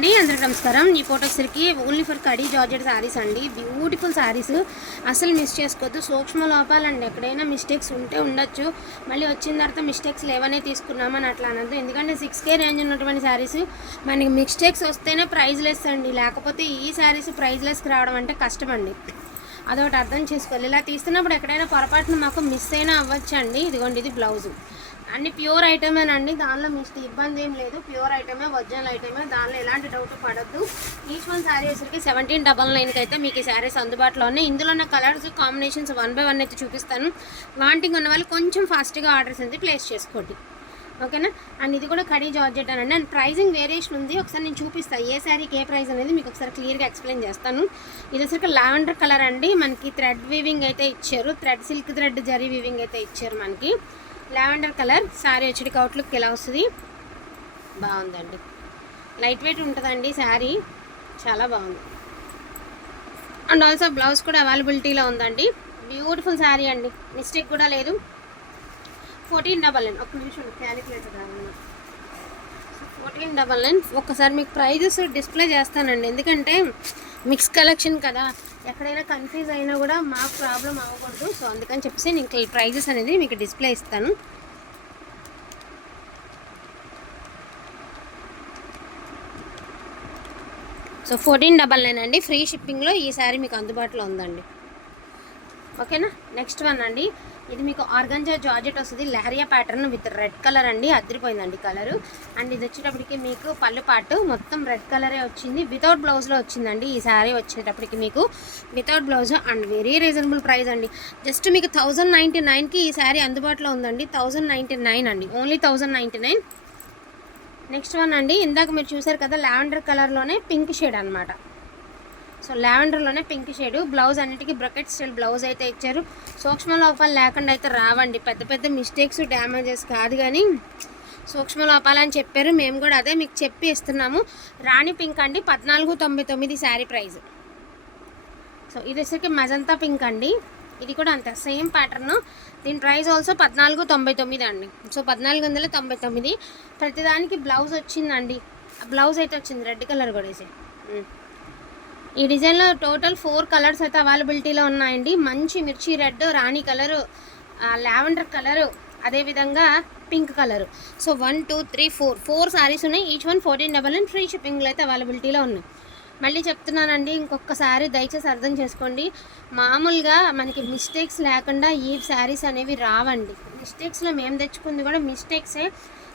అండి అందరికి నమస్కారం. ఈ ఫోటోస్కి ఓన్లీ ఫర్ కడీ జార్జెట్ శారీస్ అండి. బ్యూటిఫుల్ శారీస్ అసలు మిస్ చేసుకోవద్దు. సూక్ష్మ లోపాలండి. ఎక్కడైనా మిస్టేక్స్ ఉంటే ఉండొచ్చు. మళ్ళీ వచ్చిన తర్వాత మిస్టేక్స్ లేవనే తీసుకున్నామని అట్లా అనద్దు. ఎందుకంటే సిక్స్ కే రేంజ్ ఉన్నటువంటి శారీస్ మనకి మిస్టేక్స్ వస్తేనే ప్రైజ్ లెస్ అండి. లేకపోతే ఈ శారీస్ ప్రైజ్ లెస్కి రావడం అంటే కష్టం అండి అదొకటి అర్థం చేసుకోవాలి. ఇలా తీస్తున్నప్పుడు ఎక్కడైనా పొరపాటున మాకు మిస్ అయినా అవ్వచ్చు అండి ఇదిగోండి ఇది బ్లౌజు అన్ని ప్యూర్ ఐటమేనండి దానిలో మిస్ ఇబ్బంది ఏం లేదు. ప్యూర్ ఐటమే ఒరిజినల్ ఐటమే. దానిలో ఎలాంటి డౌట్ పడద్దు. ఈచ్ వన్ శారీ వచ్చరికి సెవెంటీన్ డబల్ నైన్కి అయితే మీకు ఈ శారీస్ అందుబాటులో ఉన్నాయి. ఇందులో ఉన్న colours combinations one by one అయితే చూపిస్తాను. వాంటింగ్ ఉన్న వాళ్ళు కొంచెం ఫాస్ట్గా ఆర్డర్స్ అయితే ప్లేస్ చేసుకోండి. ఓకేనా? అండ్ ఇది కూడా కడీ జార్జెట్ అని అండ్ ప్రైజింగ్ వేరియేషన్ ఉంది. ఒకసారి నేను చూపిస్తాను ఏ శారీకి ఏ ప్రైస్ అనేది మీకు ఒకసారి క్లియర్గా ఎక్స్ప్లెయిన్ చేస్తాను. ఇది వచ్చరికి లావెండర్ కలర్ అండి. మనకి థ్రెడ్ వీవింగ్ అయితే ఇచ్చారు. Thread silk thread zari weaving అయితే ఇచ్చారు మనకి. లావెండర్ కలర్ శారీ వచ్చేటికి అవుట్లుక్ ఎలా వస్తుంది? బాగుందండి. లైట్ వెయిట్ ఉంటుందండి శారీ చాలా బాగుంది. అండ్ ఆల్సో బ్లౌజ్ కూడా అవైలబిలిటీలో ఉందండి. బ్యూటిఫుల్ శారీ అండి. మిస్టేక్ కూడా లేదు. ఫోర్టీన్ డబల్ నైన్ ఒక్క నిమిషం క్యాలిక్యులేటర్ ఫోర్టీన్ డబల్ నైన్ ఒకసారి మీకు ప్రైజెస్ డిస్ప్లే చేస్తానండి. ఎందుకంటే మిక్స్ కలెక్షన్ కదా. ఎక్కడైనా కన్ఫ్యూజ్ అయినా కూడా మాకు ప్రాబ్లం అవ్వకూడదు. సో అందుకని చెప్పేసి నేను ప్రైజెస్ అనేది మీకు డిస్ప్లే ఇస్తాను. సో ఫోర్టీన్ డబల్ నైన్ అండి. ఫ్రీ షిప్పింగ్లో ఈ శారీ మీకు అందుబాటులో ఉందండి. ఓకేనా నెక్స్ట్ వన్ అండి. ఇది మీకు ఆర్గంజా జార్జెట్ వస్తుంది. Lahariya pattern with red colour అండి. అదిరిపోయిందండి కలరు. అండ్ ఇది వచ్చేటప్పటికి మీకు పళ్ళు పాటు మొత్తం రెడ్ కలరే వచ్చింది. వితౌట్ బ్లౌజ్లో వచ్చిందండి ఈ శారీ వచ్చేటప్పటికి మీకు. Without blouse and very reasonable price అండి. జస్ట్ మీకు థౌజండ్ నైంటీ నైన్కి ఈ శారీ అందుబాటులో ఉందండి. థౌజండ్ నైంటీ నైన్ అండి. Only thousand ninety nine next one అండి. ఇందాక మీరు చూసారు కదా లావెండర్ కలర్లోనే పింక్ షేడ్ అనమాట సో లావెండర్లోనే పింక్ షేడ్. బ్లౌజ్ అన్నిటికీ బ్రకెట్ స్టైల్ బ్లౌజ్ అయితే ఇచ్చారు. సూక్ష్మ లోపాలు లేకుండా అయితే రావండి. పెద్ద పెద్ద మిస్టేక్స్ డ్యామేజెస్ కాదు కానీ సూక్ష్మ లోపాలు అని చెప్పారు. మేము కూడా అదే మీకు చెప్పి ఇస్తున్నాము. రాణి పింక్ అండి. పద్నాలుగు తొంభై తొమ్మిది శారీ ప్రైజ్ సో ఇది వచ్చేసరికి మజంతా పింక్ అండి. ఇది కూడా అంతే సేమ్ ప్యాటర్న్ దీని ప్రైస్ ఆల్సో పద్నాలుగు తొంభై తొమ్మిది అండి. సో పద్నాలుగు వందల తొంభై తొమ్మిది. ప్రతిదానికి బ్లౌజ్ వచ్చిందండి. బ్లౌజ్ అయితే వచ్చింది. రెడ్ కలర్ కూడా వేసి ఈ డిజైన్లో టోటల్ ఫోర్ కలర్స్ అయితే అవైలబిలిటీలో ఉన్నాయండి. మంచి మిర్చి red rani colour lavender colour అదేవిధంగా pink colour. So one two three four. Four saris ఉన్నాయి. Each one fourteen double and free షిప్పింగ్లో అయితే అవైలబిలిటీలో ఉన్నాయి. మళ్ళీ చెప్తున్నానండి ఇంకొకసారి దయచేసి అర్థం చేసుకోండి. మామూలుగా మనకి మిస్టేక్స్ లేకుండా ఈ శారీస్ అనేవి రావండి. మిస్టేక్స్లో మేము తెచ్చుకుంది కూడా మిస్టేక్సే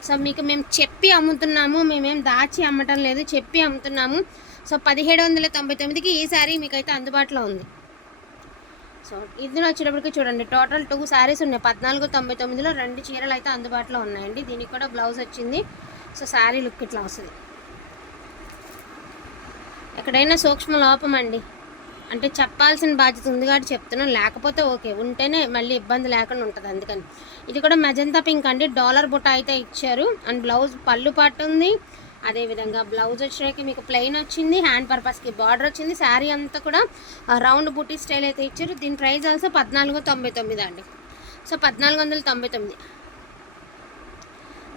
సో మీకు మేము చెప్పి అమ్ముతున్నాము మేమేం దాచి అమ్మటం లేదు చెప్పి అమ్ముతున్నాము. సో పదిహేడు వందల తొంభై తొమ్మిదికి ఈ శారీ మీకైతే అందుబాటులో ఉంది. సో ఇది వచ్చేటప్పటికి చూడండి టోటల్ టూ శారీస్ ఉన్నాయి. పద్నాలుగు తొంభై తొమ్మిదిలో రెండు చీరలు అయితే అందుబాటులో ఉన్నాయండి. దీనికి కూడా బ్లౌజ్ వచ్చింది. సో శారీ లుక్ ఇట్లా వస్తుంది. ఎక్కడైనా సూక్ష్మ లోపం అండి. అంటే చెప్పాల్సిన బాధ్యత ఉంది కాబట్టి చెప్తున్నాను. లేకపోతే ఓకే ఉంటేనే మళ్ళీ ఇబ్బంది లేకుండా ఉంటుంది అందుకని. ఇది కూడా మెజంతా పింక్ అండి. డాలర్ బుట్ట అయితే ఇచ్చారు. అండ్ బ్లౌజ్ పళ్ళు పట్టు ఉంది అదేవిధంగా బ్లౌజ్ వచ్చేకి మీకు ప్లెయిన్ వచ్చింది హ్యాండ్ పర్పస్కి బార్డర్ వచ్చింది. శారీ అంతా కూడా రౌండ్ బుట్టి స్టైల్ అయితే ఇచ్చారు. దీని ప్రైస్ ఆల్సో పద్నాలుగు తొంభై తొమ్మిది అండి. సో పద్నాలుగు వందల తొంభై తొమ్మిది.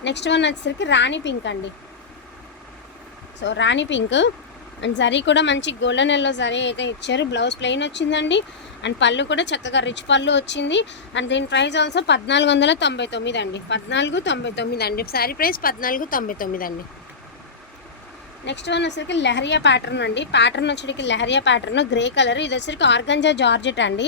నెక్స్ట్ వన్ వచ్చేసరికి రాణి పింక్ అండి. So rani pink and zari కూడా మంచి గోల్డెన్ ఎల్లో జరీ అయితే ఇచ్చారు. బ్లౌజ్ ప్లెయిన్ వచ్చిందండి. అండ్ పళ్ళు కూడా చక్కగా రిచ్ పళ్ళు వచ్చింది. అండ్ దీని ప్రైస్ ఆల్సో పద్నాలుగు వందల తొంభై తొమ్మిది అండి. పద్నాలుగు తొంభై తొమ్మిది అండి. శారీ ప్రైస్ పద్నాలుగు తొంభై తొమ్మిది అండి. నెక్స్ట్ వన్ వచ్చేసరికి లెహరియా ప్యాటర్న్ అండి. ప్యాటర్న్ వచ్చేసరికి లెహరియా ప్యాటర్న్ గ్రే కలర్. ఇది వచ్చేసరికి ఆర్గంజా జార్జెట్ అండి.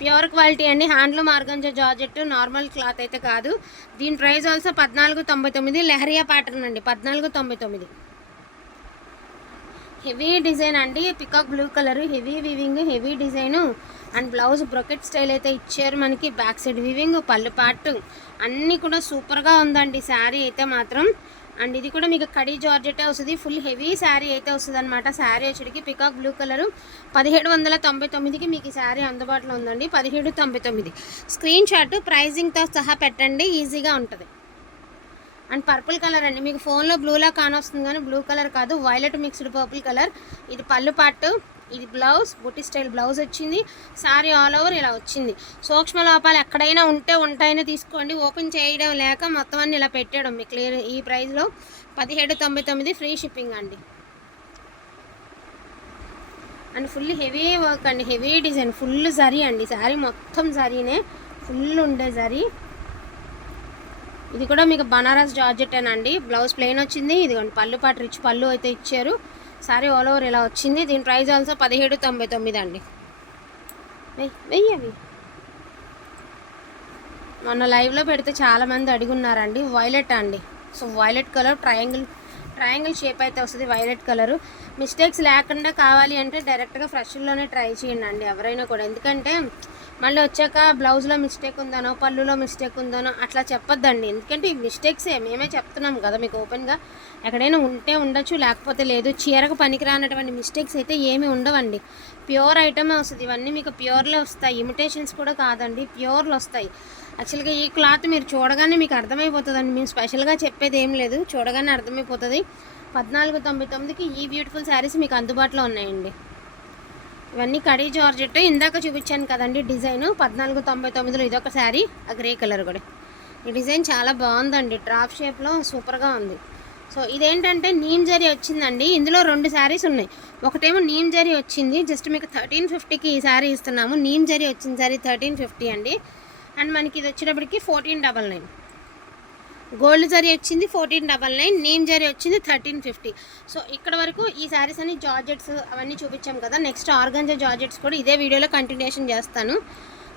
ప్యూర్ క్వాలిటీ అండి. Handloom organza georgette normal cloth అయితే కాదు. దీని ప్రైస్ ఆల్సో పద్నాలుగు తొంభై తొమ్మిది. లెహరియా ప్యాటర్న్ అండి. పద్నాలుగు తొంభై తొమ్మిది. హెవీ డిజైన్ అండి. Peacock blue colour heavy weaving heavy design. And blouse brocade style అయితే ఇచ్చారు మనకి. బ్యాక్ సైడ్ వివింగ్ పళ్ళు పాటు. అన్నీ కూడా సూపర్గా ఉందండి. శారీ అయితే మాత్రం. అండ్ ఇది కూడా మీకు కడీ జార్జెటే వస్తుంది. ఫుల్ హెవీ శారీ అయితే వస్తుంది అనమాట శారీ వచ్చేటికి పికాక్ బ్లూ కలరు పదిహేడు వందల తొంభై తొమ్మిదికి మీకు ఈ శారీ అందుబాటులో ఉందండి. పదిహేడు తొంభై తొమ్మిది. స్క్రీన్ షాట్ ప్రైజింగ్తో సహా పెట్టండి. ఈజీగా ఉంటుంది. అండ్ పర్పుల్ కలర్ అండి. మీకు ఫోన్లో బ్లూలా కానొస్తుంది కానీ బ్లూ కలర్ కాదు. Violet mixed purple colour. ఇది పళ్ళు పాటు. ఇది బ్లౌజ్. బుట్టి స్టైల్ బ్లౌజ్ వచ్చింది. సారీ ఆల్ ఓవర్ ఇలా వచ్చింది. సూక్ష్మ లోపాలు ఎక్కడైనా ఉంటే ఉంటాయని తీసుకోండి. ఓపెన్ చేయడం లేక మొత్తం అన్ని ఇలా పెట్టాడు మీకు క్లియర్ ఈ ప్రైస్లో పదిహేడు తొంభై తొమ్మిది ఫ్రీ షిప్పింగ్ అండి. అండ్ ఫుల్ హెవీ వర్క్ అండి. Heavy design. ఫుల్ జరీ అండి. శారీ మొత్తం జరీనే. ఫుల్ ఉండే జరీ. ఇది కూడా మీకు బనారస్ జార్జెట్ అండి బ్లౌజ్ ప్లెయిన్ వచ్చింది. ఇదిగోండి పళ్ళు పాటు రిచ్ పళ్ళు అయితే ఇచ్చారు. సారీ ఆల్ ఓవర్ ఇలా వచ్చింది. దీని ప్రైస్ ఆల్సో పదిహేడు తొంభై తొమ్మిది అండి. వెయ్యి అవి. మొన్న లైవ్లో పెడితే చాలామంది అడుగున్నారండి వైలెట్ అండి. So violet colour triangle triangle shape అయితే వస్తుంది వైలెట్ కలరు. మిస్టేక్స్ లేకుండా కావాలి అంటే డైరెక్ట్గా ఫ్రెష్లోనే ట్రై చేయండి అండి ఎవరైనా కూడా. ఎందుకంటే మళ్ళీ వచ్చాక బ్లౌజ్లో మిస్టేక్ ఉందనో పళ్ళులో మిస్టేక్ ఉందనో అట్లా చెప్పొద్దండి. ఎందుకంటే ఈ మిస్టేక్సే మేమే చెప్తున్నాం కదా మీకు ఓపెన్గా ఎక్కడైనా ఉంటే ఉండొచ్చు లేకపోతే లేదు. చీరకు పనికిరానటువంటి మిస్టేక్స్ అయితే ఏమీ ఉండవండి. ప్యూర్ ఐటమే వస్తుంది. ఇవన్నీ మీకు ప్యూర్లో వస్తాయి. ఇమిటేషన్స్ కూడా కాదండి. ప్యూర్లు వస్తాయి. యాక్చువల్గా ఈ క్లాత్ మీరు చూడగానే మీకు అర్థమైపోతుందండి. మేము స్పెషల్గా చెప్పేది ఏం లేదు. చూడగానే అర్థమైపోతుంది. పద్నాలుగు తొంభై తొమ్మిదికి ఈ బ్యూటిఫుల్ శారీస్ మీకు అందుబాటులో ఉన్నాయండి. ఇవన్నీ కడీ జార్జెట్. ఇందాక చూపించాను కదండి డిజైన్. పద్నాలుగు తొంభై తొమ్మిదిలో ఇదొక శారీ ఆ గ్రే కలర్ కూడా. ఈ డిజైన్ చాలా బాగుందండి. డ్రాప్ షేప్లో సూపర్గా ఉంది. సో ఇదేంటంటే నీమ్ జరీ వచ్చిందండి. ఇందులో రెండు శారీస్ ఉన్నాయి. ఒకటేమో నీమ్ జరీ వచ్చింది. జస్ట్ మీకు థర్టీన్ ఫిఫ్టీకి ఈ శారీ ఇస్తున్నాము. నీమ్ జరీ వచ్చిన శారీ థర్టీన్ ఫిఫ్టీ అండి. అండ్ మనకి ఇది వచ్చేటప్పటికి fourteen double nine. Gold zari వచ్చింది fourteen double nine. Neem zari వచ్చింది థర్టీన్ ఫిఫ్టీ. సో ఇక్కడ వరకు ఈ శారీస్ అన్ని జార్జెట్స్ అవన్నీ చూపించాం కదా. నెక్స్ట్ ఆర్గంజా జార్జెట్స్ కూడా ఇదే వీడియోలో కంటిన్యూషన్ చేస్తాను.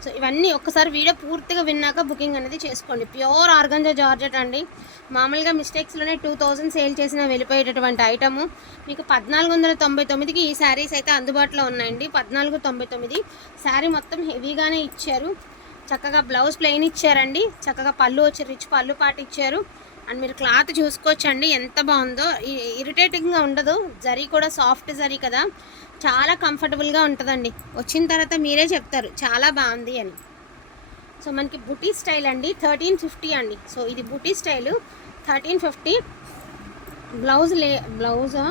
సో ఇవన్నీ ఒక్కసారి వీడియో పూర్తిగా విన్నాక బుకింగ్ అనేది చేసుకోండి. ప్యూర్ ఆర్గంజా జార్జెట్ అండి. మామూలుగా మిస్టేక్స్లోనే టూ థౌజండ్ సేల్ చేసిన వెళ్ళిపోయేటటువంటి ఐటము. మీకు పద్నాలుగు వందల తొంభై తొమ్మిదికి ఈ శారీస్ అయితే అందుబాటులో ఉన్నాయండి. పద్నాలుగు తొంభై తొమ్మిది. శారీ మొత్తం హెవీగానే ఇచ్చారు. చక్కగా బ్లౌజ్ ప్లెయిన్ ఇచ్చారండి. చక్కగా పళ్ళు వచ్చి రిచ్ పళ్ళు పాటు ఇచ్చారు. అండ్ మీరు క్లాత్ చూసుకోవచ్చండి. ఎంత బాగుందో. ఇరిటేటింగ్గా ఉండదు. జరీ కూడా సాఫ్ట్ జరీ కదా. చాలా కంఫర్టబుల్గా ఉంటుందండి. వచ్చిన తర్వాత మీరే చెప్తారు చాలా బాగుంది అని. సో మనకి బుటీ స్టైల్ అండి థర్టీన్ ఫిఫ్టీ అండి. సో ఇది buti style thirteen fifty. Blouse లే బ్లౌజా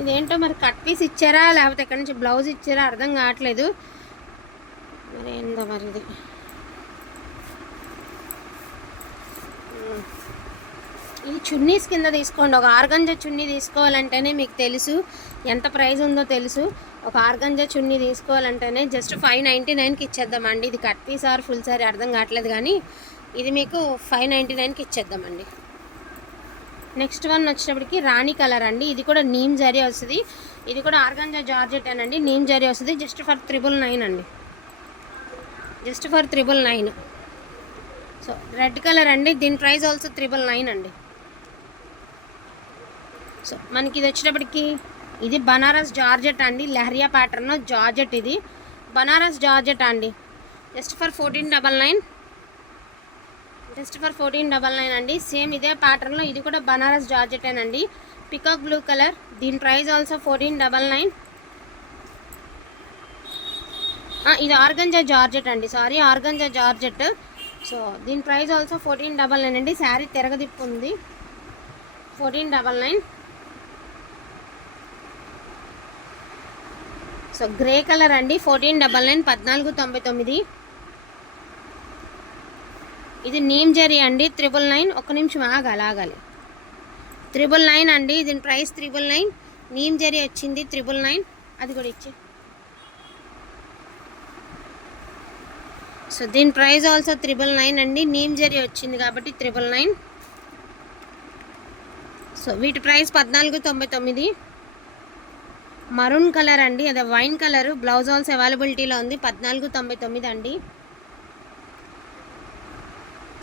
ఇదేంటో మరి కట్ పీస్ ఇచ్చారా? లేకపోతే ఎక్కడి నుంచి బ్లౌజ్ ఇచ్చారా? అర్థం కావట్లేదు. మరి ఏందో మరి ఇది? ఇది చున్నీస్ కింద తీసుకోండి. ఒక ఆర్గంజా చున్నీ తీసుకోవాలంటేనే మీకు తెలుసు. ఎంత ప్రైస్ ఉందో తెలుసు. ఒక ఆర్గంజా చున్నీ తీసుకోవాలంటేనే జస్ట్ ఫైవ్ నైంటీ నైన్కి ఇచ్చేద్దామండి. ఇది cut piece or full sari అర్థం కావట్లేదు కానీ ఇది మీకు ఫైవ్ నైంటీ నైన్కి ఇచ్చేద్దామండి. నెక్స్ట్ వన్ వచ్చేటప్పటికి రాణి కలర్ అండి. ఇది కూడా నీమ్ జరీ వస్తుంది. ఇది కూడా ఆర్గంజా జార్జెట్ అనండి నీమ్ జరీ వస్తుంది. జస్ట్ ఫర్ త్రిబుల్ నైన్ అండి. Just for triple nine. So red colour అండి. దీని ప్రైస్ ఆల్సో త్రిబుల్ నైన్ అండి. సో మనకి ఇది వచ్చేటప్పటికి ఇది బనారస్ జార్జెట్ అండి లహరియా ప్యాటర్న్ జార్జెట్ ఇది. బనారస్ జార్జెట్ అండి. Just for fourteen double nine just for fourteen double nine అండి. సేమ్ ఇదే ప్యాటర్న్లో ఇది కూడా బనారస్ జార్జెటేనండి పికాక్ బ్లూ కలర్ దీని price also fourteen double nine ఇది ఆర్గంజా జార్జెట్ అండి. Sari organza georgette. సో దీని price also fourteen double nine అండి. శారీ తిరగదిప్పు ఉంది fourteen double nine so grey colour అండి. ఫోర్టీన్ డబల్ నైన్ పద్నాలుగు తొంభై తొమ్మిది. ఇది నీమ్ జరీ అండి. త్రిబుల్ నైన్ ఒక్క నిమిషం ఆగాలి ఆగాలి త్రిబుల్ నైన్ అండి. దీని price triple nine. Neem zari వచ్చింది త్రిబుల్ నైన్. అది కూడా ఇచ్చే. సో దీని ప్రైస్ ఆల్సో త్రిబుల్ నైన్ అండి. నీమ్ జరీ వచ్చింది కాబట్టి త్రిబుల్ నైన్. సో వీటి ప్రైస్ పద్నాలుగు తొంభై తొమ్మిది. మరూన్ కలర్ అండి. అదే వైన్ కలర్. బ్లౌజ్ ఆల్స్ అవైలబిలిటీలో ఉంది. పద్నాలుగు తొంభై తొమ్మిది అండి.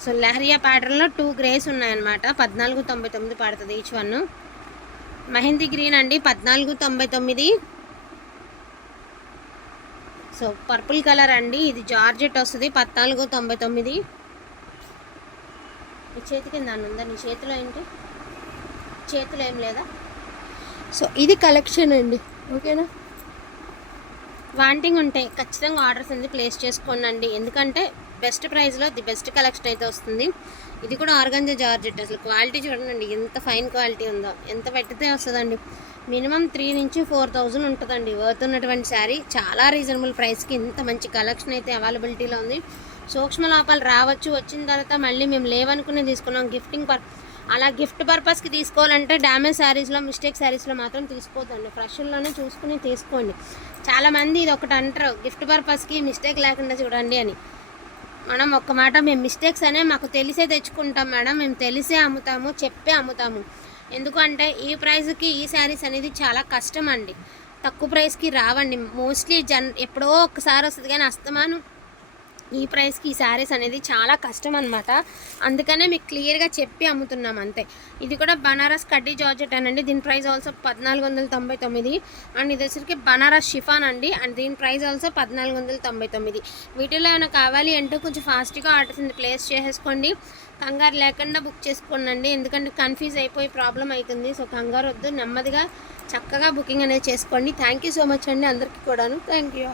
సో లహరియా ప్యాటర్న్లో టూ గ్రేస్ ఉన్నాయన్నమాట. పద్నాలుగు తొంభై తొమ్మిది పడుతుంది ఈచ్ వన్ మహందీ గ్రీన్ అండి. పద్నాలుగు తొంభై తొమ్మిది. సో పర్పుల్ కలర్ అండి. ఇది జార్జెట్ వస్తుంది. పద్నాలుగు తొంభై తొమ్మిది. నీ చేతి కింద ఉందా? నీ చేతిలో ఏంటి? చేతిలో ఏం లేదా? సో ఇది కలెక్షన్ అండి. ఓకేనా? వాంటింగ్ ఉంటే ఖచ్చితంగా ఆర్డర్స్ అనేది ప్లేస్ చేసుకోనండి. ఎందుకంటే బెస్ట్ ప్రైస్లో ది బెస్ట్ కలెక్షన్ అయితే వస్తుంది. ఇది కూడా ఆర్గంజా జార్జెట్ అసలు. క్వాలిటీ చూడండి ఎంత ఫైన్ క్వాలిటీ ఉందో. ఎంత పెట్టితే వస్తుందండి. మినిమం త్రీ నుంచి ఫోర్ థౌజండ్ ఉంటుందండి. వర్త్ ఉన్నటువంటి శారీ. చాలా రీజనబుల్ ప్రైస్కి ఇంత మంచి కలెక్షన్ అయితే అవైలబిలిటీలో ఉంది. సూక్ష్మ లోపాలు రావచ్చు. వచ్చిన తర్వాత మళ్ళీ మేము లేవనుకునే తీసుకున్నాం. గిఫ్టింగ్ పర్ అలా గిఫ్ట్ పర్పస్కి తీసుకోవాలంటే డ్యామేజ్ శారీస్లో మిస్టేక్ శారీస్లో మాత్రం తీసుకోవద్దండి. ఫ్రెష్లోనే చూసుకుని తీసుకోండి. చాలామంది ఇది ఒకటి అంటారు గిఫ్ట్ పర్పస్కి మిస్టేక్ లేకుండా చూడండి అని. మనం ఒక్క మాట మేము మిస్టేక్స్ అనే మాకు తెలిసే తెచ్చుకుంటాం మేడం మేము తెలిసే అమ్ముతాము చెప్పే అమ్ముతాము. ఎందుకంటే ఈ ప్రైస్కి ఈ శారీస్ అనేది చాలా కష్టం అండి. తక్కువ ప్రైస్కి రావండి. మోస్ట్లీ జన్ ఎప్పుడో ఒక్కసారి వస్తుంది కానీ అస్తమాను ఈ ప్రైస్కి ఈ శారీస్ అనేది చాలా కష్టం అనమాట అందుకనే మీకు క్లియర్గా చెప్పి అమ్ముతున్నాం అంతే. ఇది కూడా బనారస్ కడ్డీ జార్జెట్ అనండి. దీని ప్రైస్ ఆల్సో పద్నాలుగు వందల తొంభై తొమ్మిది. అండ్ ఇది వచ్చరికి బనారస్ షిఫాన్ అండి. అండ్ దీని ప్రైస్ ఆల్సో పద్నాలుగు వందల తొంభై తొమ్మిది. వీటిలో ఏమైనా కావాలి అంటే కొంచెం ఫాస్ట్గా ఆర్డర్స్ ప్లేస్ చేసేసుకోండి. కంగారు లేకుండా బుక్ చేసుకోండి ఎందుకంటే కన్ఫ్యూజ్ అయిపోయి ప్రాబ్లం అవుతుంది. సో కంగారు వద్దు. నెమ్మదిగా చక్కగా బుకింగ్ అనేది చేసుకోండి. థ్యాంక్ యూ సో మచ్ అండి అందరికీ కూడాను. Thank you